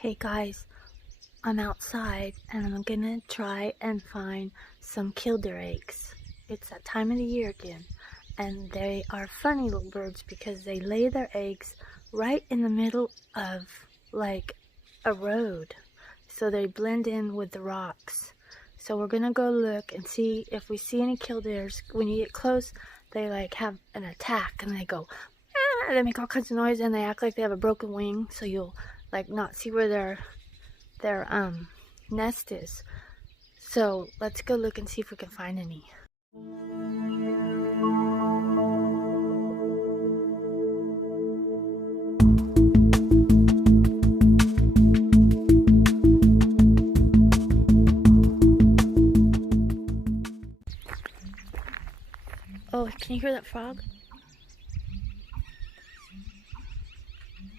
Hey guys, I'm outside and I'm gonna try and find some killdeer eggs. It's that time of the year again, and they are funny little birds because they lay their eggs right in the middle of like a road, so they blend in with the rocks. So we're gonna go look and see if we see any killdeers. When you get close, they like have an attack and they go, ah! They make all kinds of noise and they act like they have a broken wing, so you'll like not see where their nest is. So let's go look and see if we can find any. Oh, can you hear that frog?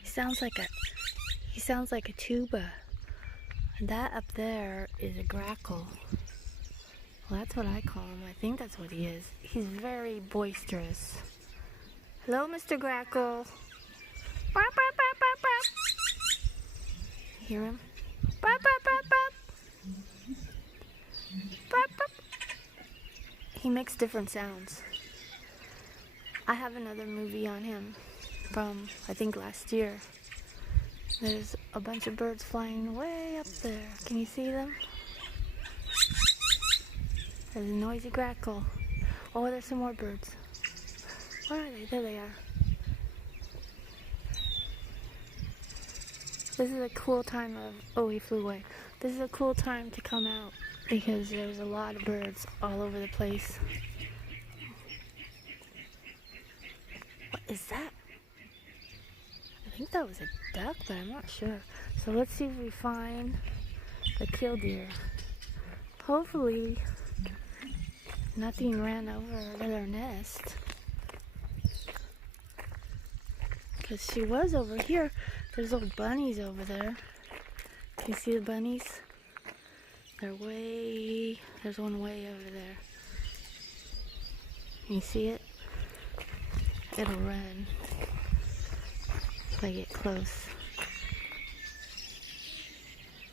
He sounds like a tuba. And that up there is a grackle. Well, that's what I call him. I think that's what he is. He's very boisterous. Hello, Mr. Grackle. Bark, bark, bark, bark, bark. Hear him? Bark, bark, bark, bark. Bark, bark. He makes different sounds. I have another movie on him from, I think, last year. There's a bunch of birds flying way up there. Can you see them? There's a noisy grackle. Oh, there's some more birds. Where are they? There they are. This is a cool time of... Oh, he flew away. This is a cool time to come out because there's a lot of birds all over the place. What is that? I think that was a duck, but I'm not sure. So let's see if we find the killdeer. Hopefully nothing ran over their nest, because she was over here. There's little bunnies over there. Can you see the bunnies? They're way... There's one way over there. Can you see it? It'll run if I get close.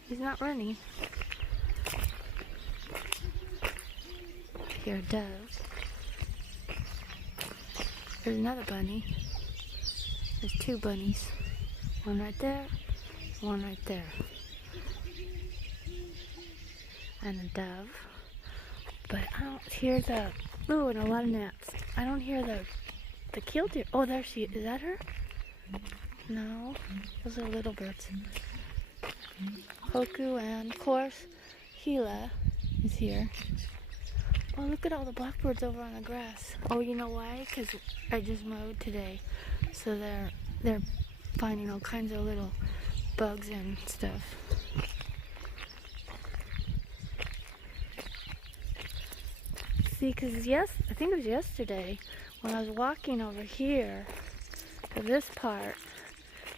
He's not running. Here, a dove. There's another bunny. There's two bunnies. One right there, one right there. And a dove. But I don't hear the... Ooh, and a lot of gnats. I don't hear the killdeer. Oh, there she is. Is that her? No. Those are little birds. Hoku and, of course, Gila is here. Oh, look at all the blackbirds over on the grass. Oh, you know why? Because I just mowed today. So they're finding all kinds of little bugs and stuff. See, because I think it was yesterday when I was walking over here to this part,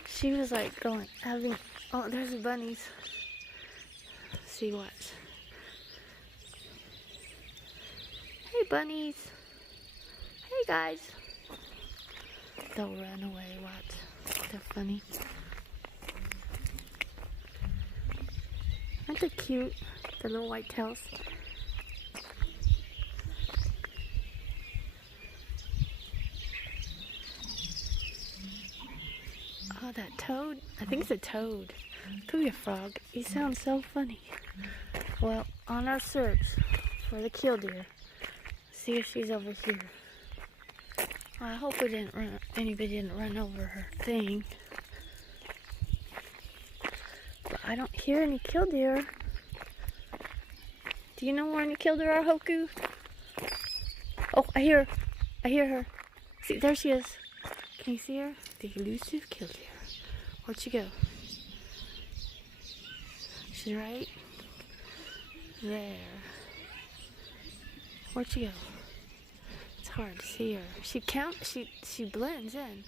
she was like oh, there's the bunnies. See what? Hey bunnies. Hey guys. They'll run away, watch. They're funny. Aren't they cute? The little white tails. Oh, that toad. I think it's a toad. Could be a frog. He sounds so funny. Well, on our search for the killdeer, see if she's over here. I hope anybody didn't run over her thing. But I don't hear any killdeer. Do you know where any killdeer are, Hoku? Oh, I hear her. See, there she is. Can you see her? The elusive killdeer. Where'd she go? She's right there. Where'd she go? It's hard to see her. She blends in.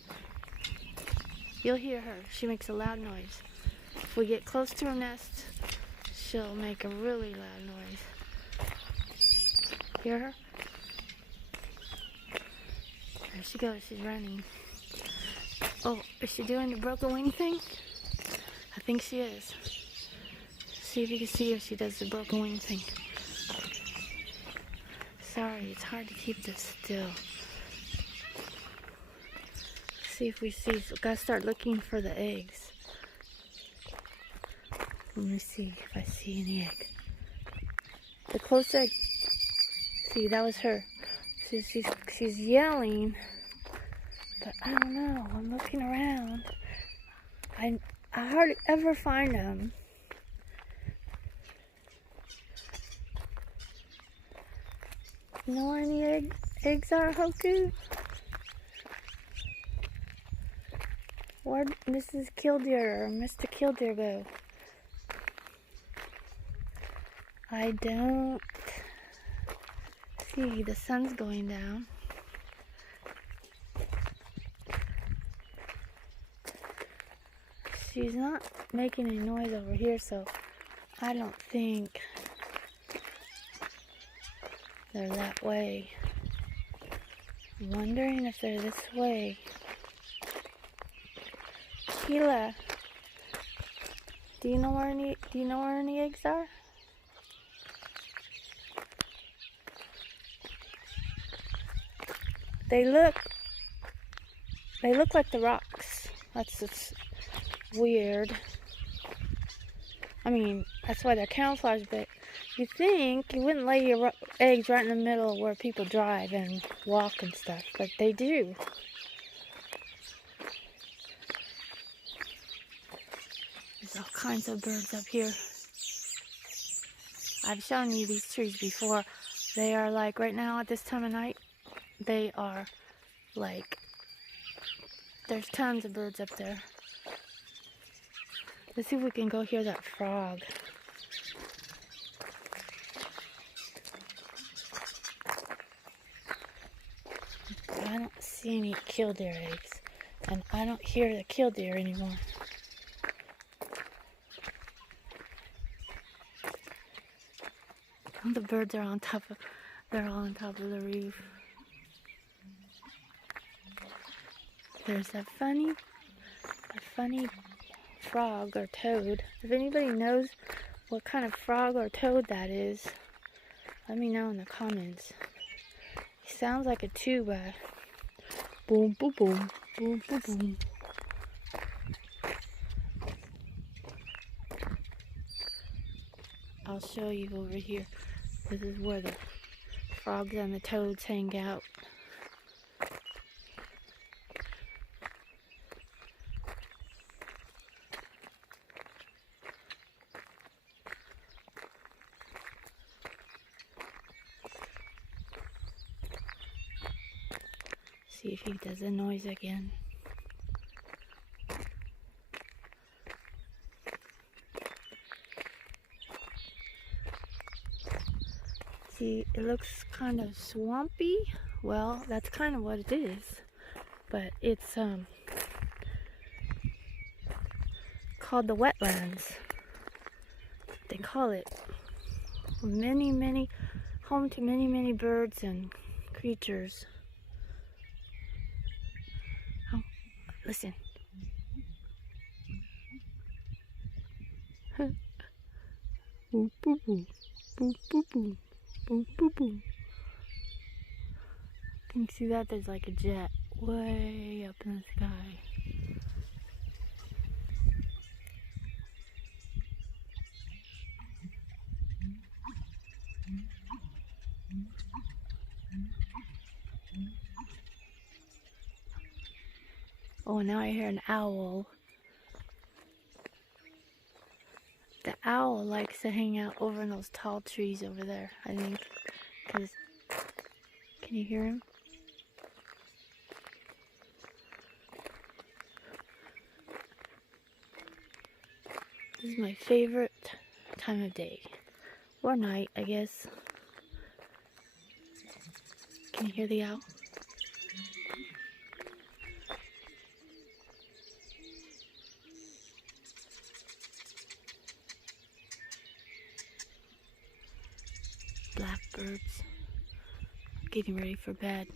You'll hear her. She makes a loud noise. If we get close to her nest, she'll make a really loud noise. Hear her? There she goes. She's running. Oh, is she doing the broken wing thing? I think she is. See if you can see if she does the broken wing thing. Sorry, it's hard to keep this still. See if we see. So gotta start looking for the eggs. Let me see if I see any egg. The closer, see, that was her. She's yelling, but I don't know. I'm looking around. I hardly ever find them. You know where any eggs are, Hoku? Where'd Mrs. Killdeer or Mr. Killdeer go? I don't see. The sun's going down. She's not making any noise over here, so I don't think they're that way. I'm wondering if they're this way. Keela, do you know where any eggs are? They look like the rocks. That's just weird. I mean, that's why they're camouflaged, but you think you wouldn't lay your eggs right in the middle where people drive and walk and stuff, but they do. There's all kinds of birds up here. I've shown you these trees before. They are like, right now at this time of night, they are like, there's tons of birds up there. Let's see if we can go hear that frog. I don't see any killdeer eggs, and I don't hear the killdeer anymore. The birds are on top of, they're all on top of the roof. There's a funny frog or toad. If anybody knows what kind of frog or toad that is, let me know in the comments. He sounds like a tuba. Boom, boom, boom, boom, boom, boom. I'll show you over here. This is where the frogs and the toads hang out. See if he does a noise again. See, it looks kind of swampy. Well, that's kind of what it is. But it's called the wetlands. They call it. Home to many birds and creatures. Oh, listen. Boop, boop, boop. Boop, boop, boop. Boop, boop, boop. Can you see that? There's like a jet way up in the sky. Oh, now I hear an owl. The owl likes to hang out over in those tall trees over there, I think. Can you hear him? This is my favorite time of day. Or night, I guess. Can you hear the owl? Blackbirds getting ready for bed.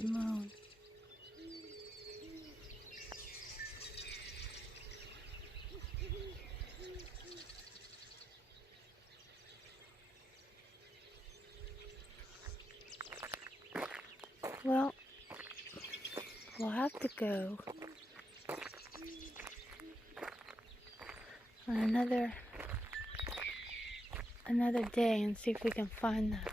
the moon. Well, we'll have to go on another day and see if we can find that.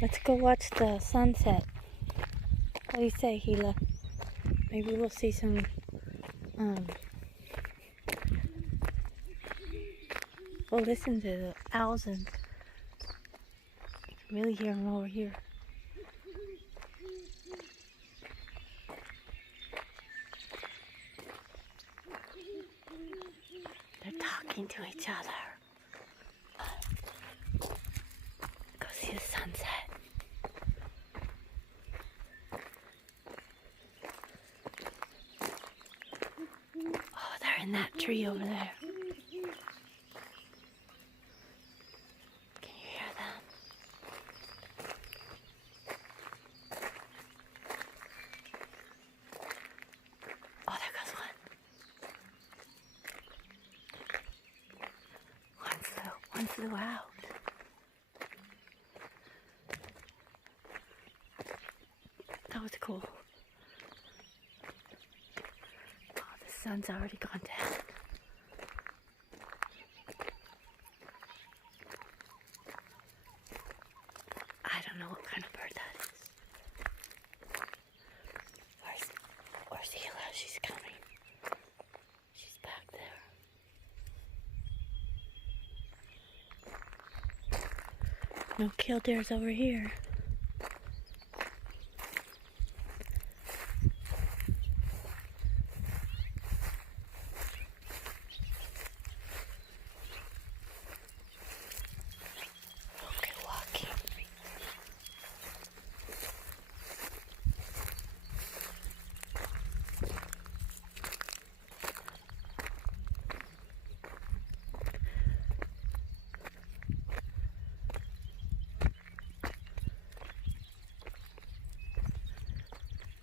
Let's go watch the sunset. What do you say, Gila? Maybe we'll see some, we'll listen to the owls and you can really hear them over here. They're talking to each other. Go see the sunset. Oh, they're in that tree over there. Can you hear them? Oh, there goes one. One flew out. That was cool. Oh, the sun's already gone down. I don't know what kind of bird that is. Where's Hila? She's coming. She's back there. No killdeers over here. Okay, walking.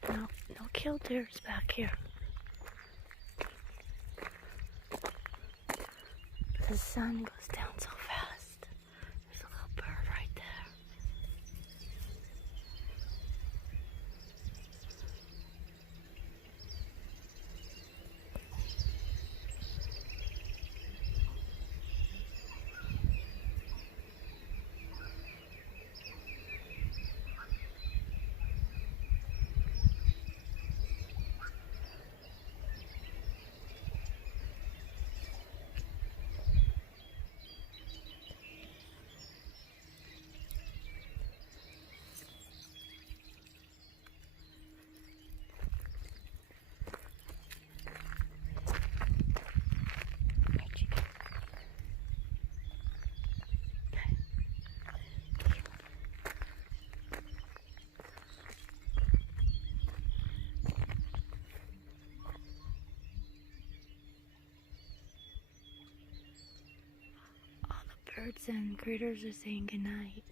No killdeers back here. The sun goes down so fast. There's a little bird right there. Where'd you go? All the birds and critters are saying goodnight.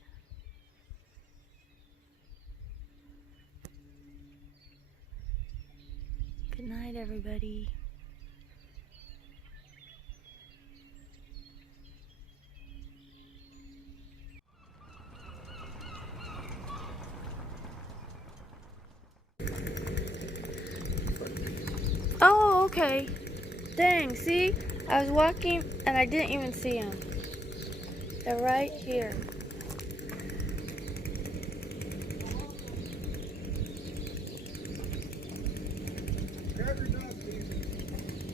Good night, everybody. Oh, okay. Dang, see? I was walking and I didn't even see them. They're right here.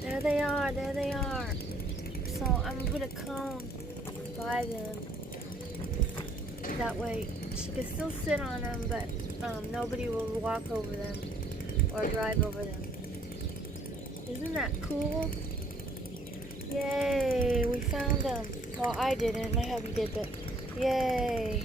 There they are, there they are. So I'm gonna put a cone by them. That way she can still sit on them, but nobody will walk over them or drive over them. Isn't that cool? Yay, we found them. Well, I didn't, my hubby did, but yay.